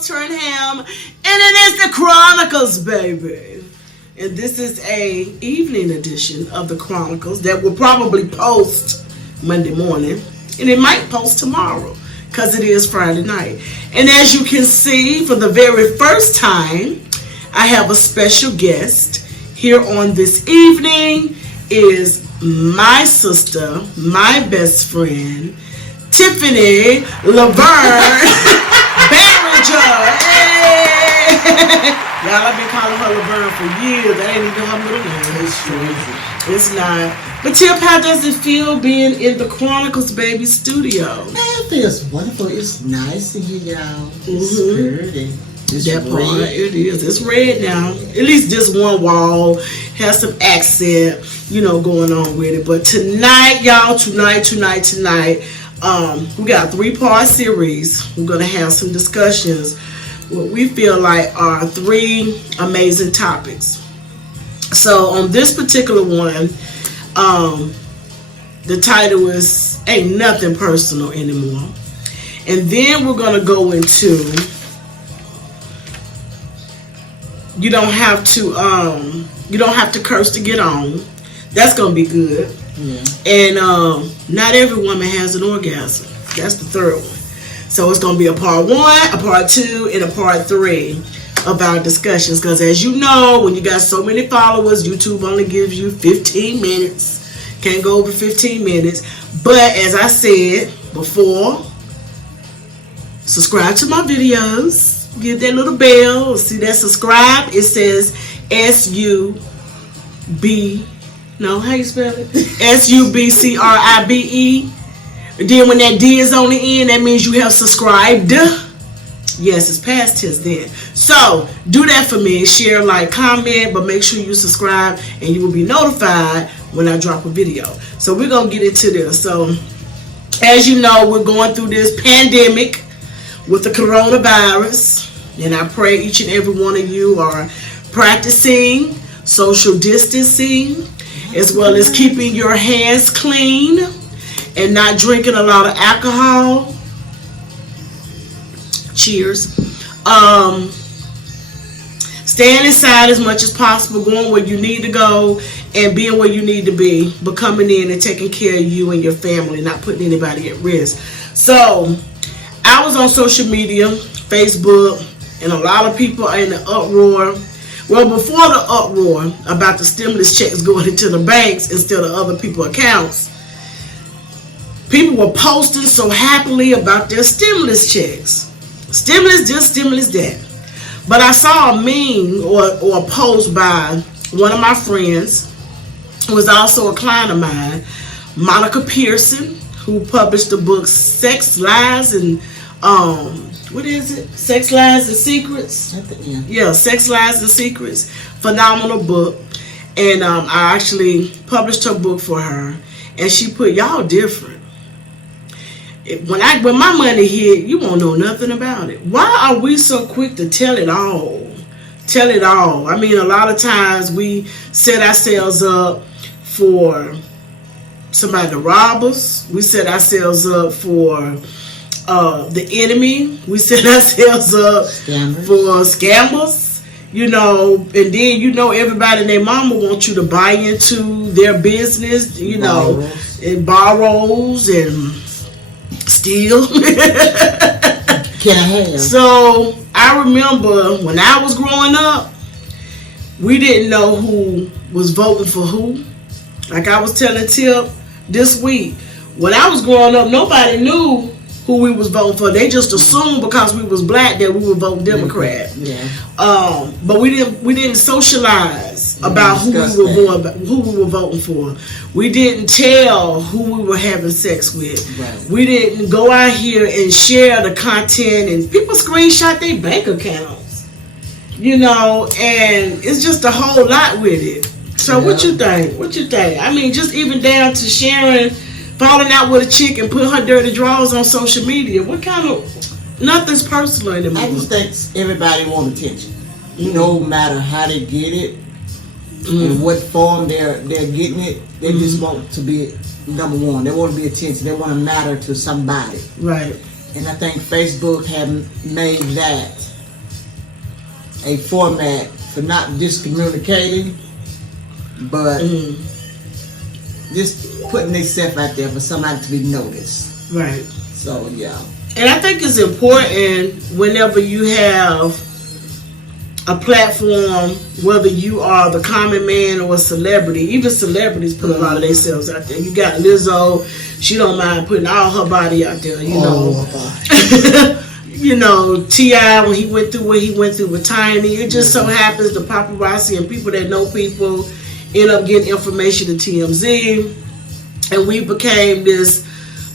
Turnham, and it is the Chronicles, baby. And this is a evening edition of the Chronicles that will probably post Monday morning, and it might post tomorrow because it is Friday night. And as you can see, for the very first time, I have a special guest here on this evening. Is my sister, my best friend, Tiffany Laverne Barringer. Hey! Y'all, I've been calling her Laverne for years. That ain't even her middle name. It's crazy. It's not. But Tipp, how does it feel being in the Chronicles Baby Studios? It feels wonderful. It's nice to hear y'all. It's pretty. It's That red. part, it is. It's red now. At least this one wall has some accent, going on with it. But tonight, y'all, tonight, we got a 3-part series. We're going to have some discussions. What we feel like are 3 amazing topics. So on this particular one, the title is Ain't Nothing Personal Anymore. And then we're going to go into you don't have to curse to get on. That's going to be good. Yeah. And not every woman has an orgasm. That's the third one. So it's going to be a part 1, a part 2, and a part 3 of our discussions. Because as you know, when you got so many followers, YouTube only gives you 15 minutes. Can't go over 15 minutes. But as I said before, subscribe to my videos. Get that little bell. See that subscribe? It says S-U-B. No, how you spell it? S-U-B-C-R-I-B-E. Then when that D is on the end, that means you have subscribed. Yes, it's past tense then. So do that for me. Share, like, comment, but make sure you subscribe and you will be notified when I drop a video. So we're going to get into this. So as you know, we're going through this pandemic with the coronavirus. And I pray each and every one of you are practicing social distancing, as well as keeping your hands clean and not drinking a lot of alcohol. Cheers. Staying inside as much as possible, going where you need to go, and being where you need to be, but coming in and taking care of you and your family, not putting anybody at risk. So I was on social media, Facebook, and a lot of people are in the uproar. Well, before the uproar about the stimulus checks going into the banks instead of other people's accounts, people were posting so happily about their stimulus checks. Stimulus this, stimulus that. But I saw a meme or a post by one of my friends, who was also a client of mine, Monica Pearson, who published the book Sex, Lies, and what is it? Sex, Lies, and Secrets? At the end. Yeah, Sex, Lies, and Secrets. Phenomenal book. And I actually published her book for her. And she put, y'all different. When my money hit, you won't know nothing about it. Why are we so quick to tell it all? Tell it all. I mean, a lot of times we set ourselves up for somebody to rob us. We set ourselves up for the enemy. We set ourselves up for scammers, and then everybody and their mama wants you to buy into their business, and borrows and steal. Can I have? So I remember when I was growing up, we didn't know who was voting for who. Like I was telling Tipp this week, when I was growing up, nobody knew who we was voting for. They just assumed because we was black that we would vote Democrat. Yeah. But we didn't socialize about who we were voting for. We didn't tell who we were having sex with. Right. We didn't go out here and share the content, and people screenshot their bank accounts. And it's just a whole lot with it. So what you think? I mean, just even down to sharing, falling out with a chick and putting her dirty drawers on social media. What kind of... Nothing's personal anymore. I just think everybody wants attention. No matter how they get it, in what form they're getting it, they just want to be number one. They want to be attention. They want to matter to somebody. Right. And I think Facebook have made that a format for not just communicating, but just putting themselves out there for somebody to be noticed. Right. So, yeah. And I think it's important whenever you have a platform, whether you are the common man or a celebrity. Even celebrities put a lot of themselves out there. You got Lizzo, she don't mind putting all her body out there, you know. You know, T.I. when he went through what he went through with Tiny, it just so happens the paparazzi and people that know people end up getting information to TMZ, and we became this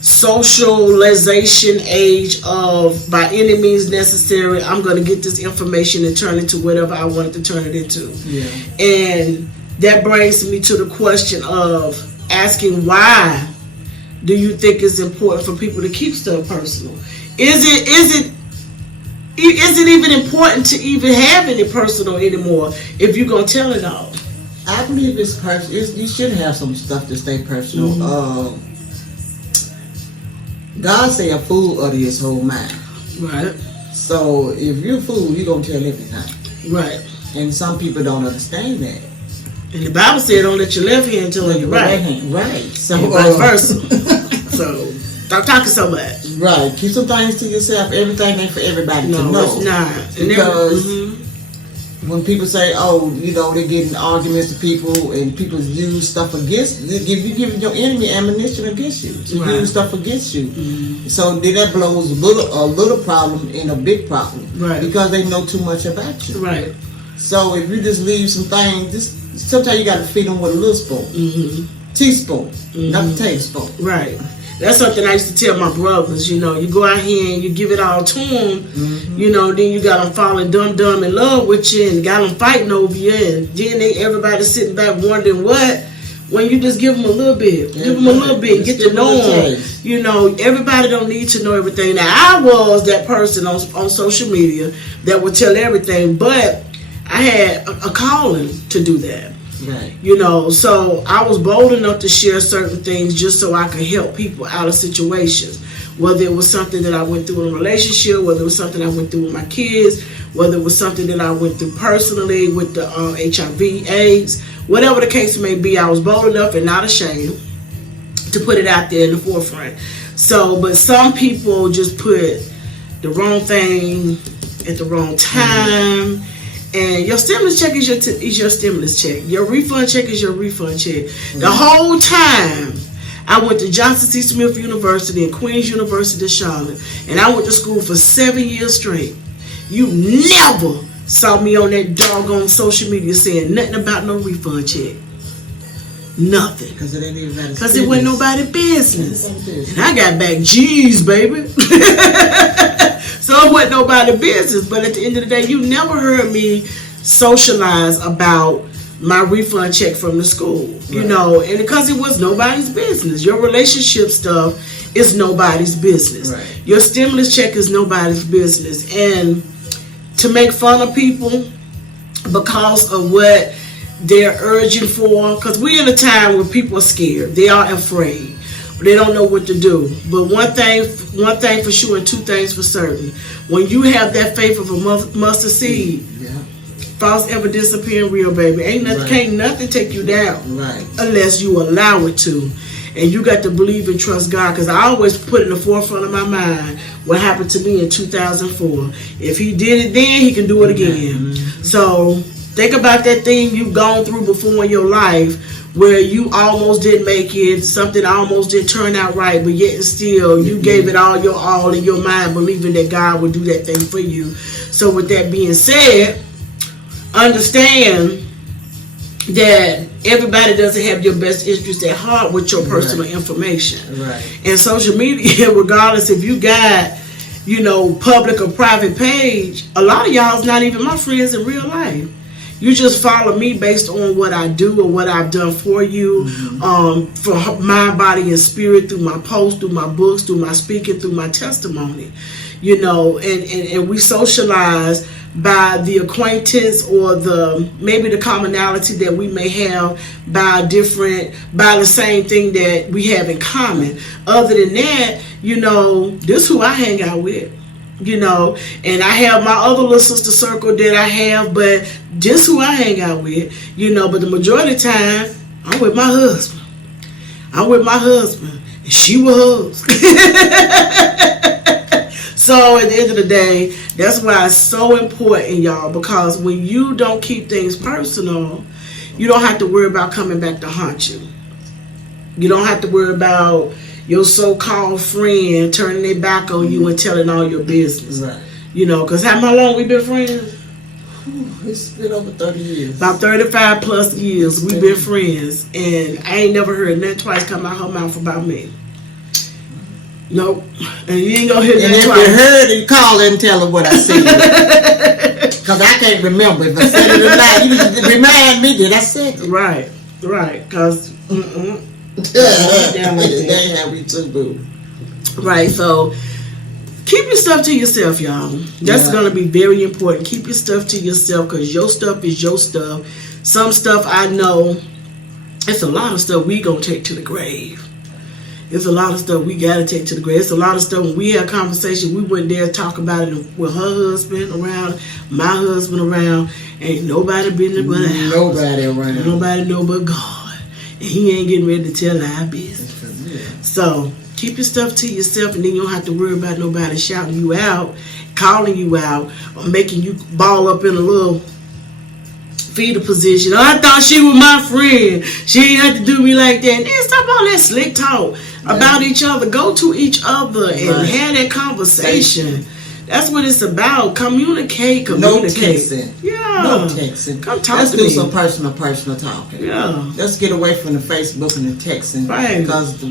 socialization age of, by any means necessary, I'm going to get this information and turn it into whatever I wanted to turn it into. Yeah. And that brings me to the question of asking, why do you think it's important for people to keep stuff personal? Is it even important to even have any personal anymore if you're going to tell it all? I believe it's personal. You should have some stuff to stay personal. God say a fool utter his whole mind. Right. So if you're a fool, you're going to tell everything. Right. And some people don't understand that. And the Bible said, don't let your left hand tell your right hand. Right. So and vice versa. So stop talking so much. Right. Keep some things to yourself. Everything ain't for everybody to know. No, it's not. Because when people say, oh, you know, they're getting arguments to people and people use stuff against you, you're giving your enemy ammunition against you to use stuff against you. So then that blows a little problem in a big problem. Right. Because they know too much about you. Right. So if you just leave some things, sometimes you got to feed them with a little spoon. Teaspoon, not the tablespoon. Right. That's something I used to tell my brothers, you know, you go out here and you give it all to them, you know, then you got them falling dumb in love with you and got them fighting over you, and then everybody sitting back wondering what, when you just give them a little bit, give them a little bit, get to know them. You know, everybody don't need to know everything. Now, I was that person on social media that would tell everything, but I had a calling to do that. Right. You know, so I was bold enough to share certain things just so I could help people out of situations. Whether it was something that I went through in a relationship, whether it was something I went through with my kids, whether it was something that I went through personally with the HIV, AIDS, whatever the case may be, I was bold enough and not ashamed to put it out there in the forefront. So, but some people just put the wrong thing at the wrong time. And your stimulus check is your stimulus check. Your refund check is your refund check. The whole time I went to Johnson C. Smith University and Queens University of Charlotte, and I went to school for 7 years straight. You never saw me on that doggone social media saying nothing about no refund check. Nothing. Because it ain't even nobody's Because it wasn't nobody's business. business. And I got back G's, baby. So it wasn't nobody's business. But at the end of the day, you never heard me socialize about my refund check from the school. You know, and because it was nobody's business. Your relationship stuff is nobody's business. Right. Your stimulus check is nobody's business. And to make fun of people because of what they're urging for, because we're in a time where people are scared. They are afraid. They don't know what to do. But one thing for sure and two things for certain. When you have that faith of a mustard seed, false evidence appearing real, baby. Can't nothing take you down unless you allow it to. And you got to believe and trust God, because I always put in the forefront of my mind what happened to me in 2004. If he did it then, he can do it again. So think about that thing you've gone through before in your life where you almost didn't make it, something almost didn't turn out right, but yet and still you gave it all in your mind, believing that God would do that thing for you. So with that being said, understand that everybody doesn't have your best interest at heart with your personal information. And social media, regardless if you got, you know, public or private page, a lot of y'all's not even my friends in real life. You just follow me based on what I do or what I've done for you, for mind, body, and spirit, through my posts, through my books, through my speaking, through my testimony. You know, and we socialize by the acquaintance or maybe the commonality that we may have by the same thing that we have in common. Other than that, this who I hang out with. And I have my other little sister circle that I have, but just who I hang out with, but the majority of the time, I'm with my husband. And she was. So at the end of the day, that's why it's so important, y'all, because when you don't keep things personal, you don't have to worry about coming back to haunt you. You don't have to worry about your so-called friend turning their back on you and telling all your business. Right. Because how long we been friends? It's been over 30 years. About 35 plus years we've been friends. And I ain't never heard nothing twice come out her mouth about me. Nope. And you ain't gonna hear that twice. And if you heard it, call her and tell her what I said. Because I can't remember if I said it or not. You just remind me that I said it. Right. Because... They have me too, boo. Right, so keep your stuff to yourself, y'all. That's going to be very important. Keep your stuff to yourself, because your stuff is your stuff. Some stuff I know, it's a lot of stuff we going to take to the grave. It's a lot of stuff we got to take to the grave. It's a lot of stuff when we had a conversation, we wouldn't dare talk about it with her husband around, my husband around. Ain't nobody business but ours. Nobody around. Nobody know but God. And he ain't getting ready to tell our business. So keep your stuff to yourself, and then you don't have to worry about nobody shouting you out, calling you out, or making you ball up in a little feeder position. Oh, I thought she was my friend. She ain't have to do me like that. And then stop all that slick talk about each other. Go to each other and have that conversation. That's what it's about. Communicate. No texting. Yeah. No texting. Come talk Let's to do me. some personal talking. Yeah. Let's get away from the Facebook and the texting. Right. Because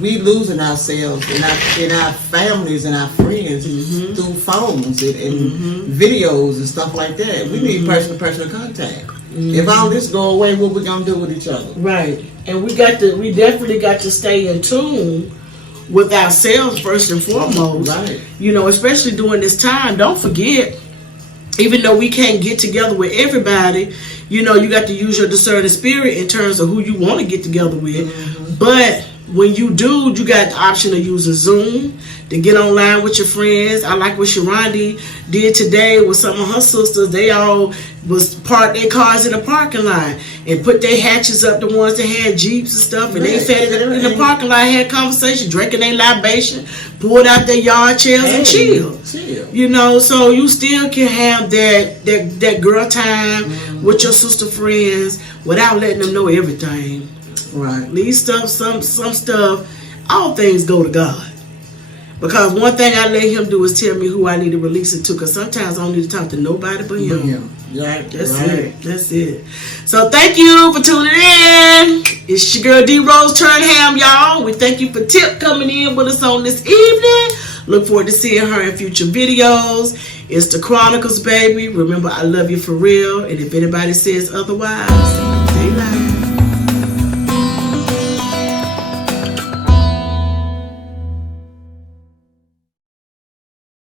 we losing ourselves in our families and our friends through phones and videos and stuff like that. We need personal contact. If all this go away, what we gonna do with each other? Right. And we definitely got to stay in tune with ourselves first and foremost. Right. Especially during this time. Don't forget, even though we can't get together with everybody, you got to use your discerning spirit in terms of who you want to get together with. But when you do, you got the option of using Zoom to get online with your friends. I like what Sharondi did today with some of her sisters. They all was parked their cars in the parking lot and put their hatches up, the ones that had Jeeps and stuff, and they sat in the parking lot, had conversation, drinking their libation, pulled out their yard chairs and chill. So you still can have that girl time with your sister friends without letting them know everything. Right. Leave stuff, some stuff, all things go to God. Because one thing I let him do is tell me who I need to release it to. Because sometimes I don't need to talk to nobody but him. Right. That's it. So thank you for tuning in. It's your girl D Rose Turnham, y'all. We thank you for Tipp coming in with us on this evening. Look forward to seeing her in future videos. It's the Chronicles, baby. Remember, I love you for real. And if anybody says otherwise, say loud.